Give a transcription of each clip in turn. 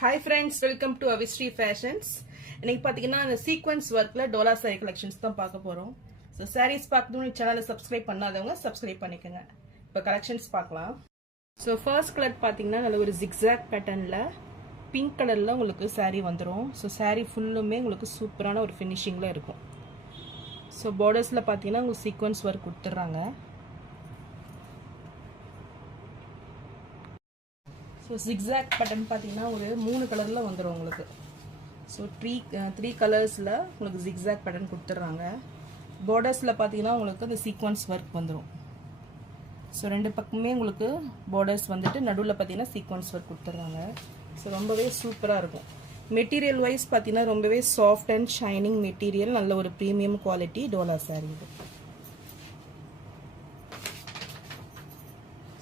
Hi friends, welcome to Avistry Fashions. இன்னைக்கு பாத்தீங்கன்னா அந்த சீக்வென்ஸ் வர்க்ல டோலா சாரி கலெக்ஷன்ஸ் தான் பார்க்க போறோம். சோ sarees பார்க்கணும்னு சேனலை சப்ஸ்கிரைப் பண்ணாதவங்க சப்ஸ்கிரைப் பண்ணிக்கங்க. இப்போ கலெக்ஷன்ஸ் பார்க்கலாம். சோ ஃபர்ஸ்ட் கலர் பாத்தீங்கன்னா நல்ல ஒரு zigzag பேட்டர்ன்ல பிங்க் கலர்ல உங்களுக்கு saree வந்துரும். சோ saree ஃபுல்லுமே உங்களுக்கு சூப்பரான ஒரு ஃபினிஷிங்ல இருக்கும். சோ பார்டர்ஸ்ல பாத்தீங்கன்னா உங்களுக்கு சீக்வென்ஸ் வர்க் கொடுத்துறாங்க. ஸோ zigzag பட்டன் பார்த்தீங்கன்னா ஒரு 3 கலரில் வந்துடும் உங்களுக்கு. ஸோ த்ரீ கலர்ஸில் உங்களுக்கு zigzag பட்டன் கொடுத்துட்றாங்க. பார்டர்ஸில் பார்த்தீங்கன்னா உங்களுக்கு அந்த சீக்வன்ஸ் ஒர்க் வந்துடும். ஸோ ரெண்டு பக்கமே உங்களுக்கு பார்டர்ஸ் வந்துட்டு நடுவில் பார்த்தீங்கன்னா சீக்வன்ஸ் ஒர்க் கொடுத்துட்றாங்க. ஸோ ரொம்பவே சூப்பராக இருக்கும். மெட்டீரியல் வைஸ் பார்த்தீங்கன்னா ரொம்பவே சாஃப்ட் அண்ட் ஷைனிங் மெட்டீரியல், நல்ல ஒரு ப்ரீமியம் குவாலிட்டி டோலா சாரீ இது.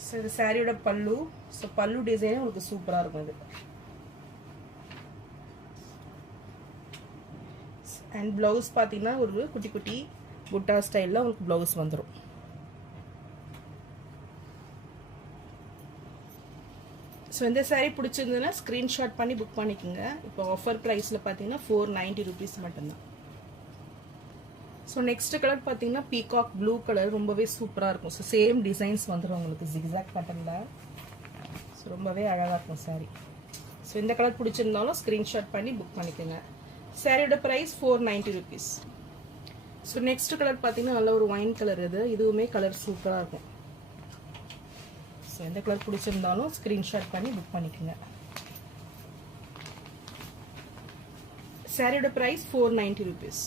ஸோ இது சாரியோட பல்லு. ஸோ பல்லு டிசைனே உங்களுக்கு சூப்பராக இருக்கும் இது. அண்ட் ப்ளவுஸ் பார்த்தீங்கன்னா ஒரு குட்டி குட்டி புட்டா ஸ்டைலில் உங்களுக்கு ப்ளவுஸ் வந்துடும். ஸோ இந்த சாரீ பிடிச்சிருந்ததுன்னா ஸ்க்ரீன்ஷாட் பண்ணி புக் பண்ணிக்கோங்க. இப்போ ஆஃபர் ப்ரைஸில் பார்த்தீங்கன்னா 490 rupees மட்டும்தான். ஸோ நெக்ஸ்ட் கலர் பார்த்தீங்கன்னா பீகாக் ப்ளூ கலர், ரொம்பவே சூப்பராக இருக்கும். ஸோ சேம் டிசைன்ஸ் வந்துடும் உங்களுக்கு zigzag பேட்டர்னில். ஸோ ரொம்பவே அழகாக இருக்கும் சாரீ. ஸோ இந்த கலர் பிடிச்சிருந்தாலும் ஸ்க்ரீன்ஷாட் பண்ணி புக் பண்ணிக்கோங்க. சாரியோட price 490 rupees. So next colour பார்த்தீங்கன்னா நல்ல ஒரு ஒயின் கலர் இது. இதுவுமே கலர் சூப்பராக இருக்கும். ஸோ எந்த கலர் பிடிச்சிருந்தாலும் ஸ்க்ரீன்ஷாட் பண்ணி புக் பண்ணிக்கோங்க. சாரியோட ப்ரைஸ் 490 rupees.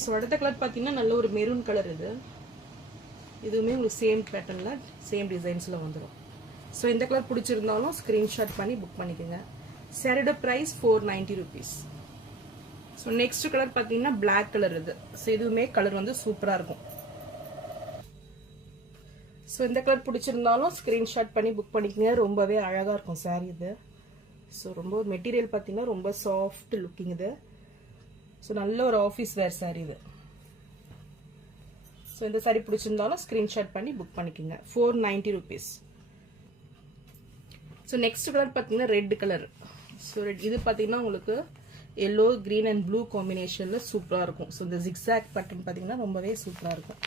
ஸோ அடுத்த கலர் பார்த்தீங்கன்னா நல்ல ஒரு மெரூன் கலர் இது. இதுவுமே உங்களுக்கு சேம் பேட்டர்னில் சேம் டிசைன்ஸில் வந்துடும். ஸோ இந்த கலர் பிடிச்சிருந்தாலும் ஸ்க்ரீன்ஷாட் பண்ணி புக் பண்ணிக்கோங்க. சாரியோட price 490 rupees. So next colour பார்த்தீங்கன்னா பிளாக் கலர் இது. ஸோ இதுவுமே கலர் வந்து சூப்பராக இருக்கும். ஸோ இந்த கலர் பிடிச்சிருந்தாலும் ஸ்க்ரீன்ஷாட் பண்ணி புக் பண்ணிக்கோங்க. ரொம்பவே அழகாக இருக்கும் சாரீ இது. ஸோ ரொம்ப மெட்டீரியல் பார்த்தீங்கன்னா ரொம்ப சாஃப்ட் லுக்கிங் இது. ஸோ நல்ல ஒரு ஆஃபீஸ் வேர் சாரீ இது. ஸோ இந்த சாரீ பிடிச்சிருந்தாலும் ஸ்க்ரீன்ஷாட் பண்ணி புக் பண்ணிக்கோங்க. 490 rupees. ஸோ நெக்ஸ்ட் கலர் பார்த்தீங்கன்னா ரெட் கலர். ஸோ இது பார்த்தீங்கன்னா உங்களுக்கு எல்லோ க்ரீன் அண்ட் ப்ளூ காம்பினேஷனில் சூப்பராக இருக்கும். ஸோ இந்த zigzag பேட்டர்ன் பார்த்தீங்கன்னா ரொம்பவே சூப்பராக இருக்கும்.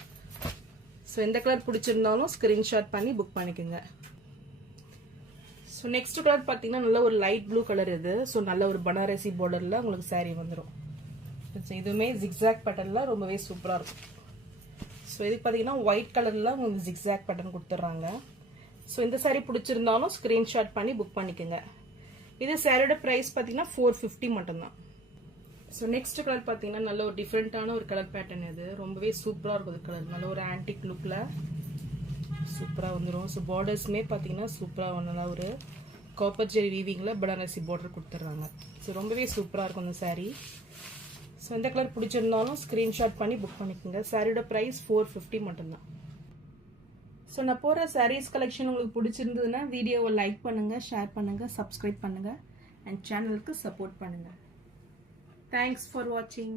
ஸோ எந்த கலர் பிடிச்சிருந்தாலும் ஸ்க்ரீன்ஷாட் பண்ணி புக் பண்ணிக்கோங்க. ஸோ நெக்ஸ்ட் கலர் பார்த்தீங்கன்னா நல்ல ஒரு லைட் ப்ளூ கலர் இது. ஸோ நல்ல ஒரு பனாரசி பார்டரில் உங்களுக்கு சாரீ வந்துடும். இதுவுமே zigzag பேட்டர்னில் ரொம்பவே சூப்பராக இருக்கும். ஸோ இதுக்கு பார்த்தீங்கன்னா ஒயிட் கலரில் உங்களுக்கு zigzag பேட்டர்ன் கொடுத்துட்றாங்க. ஸோ இந்த சாரீ பிடிச்சிருந்தாலும் ஸ்க்ரீன்ஷாட் பண்ணி புக் பண்ணிக்கோங்க. இது சாரியோட ப்ரைஸ் பார்த்தீங்கன்னா 450 மட்டும்தான். ஸோ நெக்ஸ்ட் கலர் பார்த்தீங்கன்னா நல்ல ஒரு டிஃப்ரெண்ட்டான ஒரு கலர் பேட்டர்ன் இது. ரொம்பவே சூப்பராக இருக்கும் இது கலர். நல்ல ஒரு ஆன்டிக் லுக்கில் சூப்பராக வந்துடும். ஸோ பார்டர்ஸுமே பார்த்தீங்கன்னா சூப்பராக நல்லா ஒரு காப்பர் ஜெரி வீவிங்கில் பனாரசி பார்டர் கொடுத்துட்றாங்க. ஸோ ரொம்பவே சூப்பராக இருக்கும் இந்த சாரீ. ஸோ எந்த கலர் பிடிச்சிருந்தாலும் ஸ்க்ரீன்ஷாட் பண்ணி புக் பண்ணிக்கோங்க. சாரியோட ப்ரைஸ் 450 மட்டும்தான். ஸோ நான் போகிற சாரீஸ் கலெக்ஷன் உங்களுக்கு பிடிச்சிருந்ததுன்னா வீடியோவை லைக் பண்ணுங்கள், ஷேர் பண்ணுங்கள், சப்ஸ்கிரைப் பண்ணுங்கள் அண்ட் சேனலுக்கு சப்போர்ட் பண்ணுங்கள். தேங்க்ஸ் ஃபார் வாட்சிங்.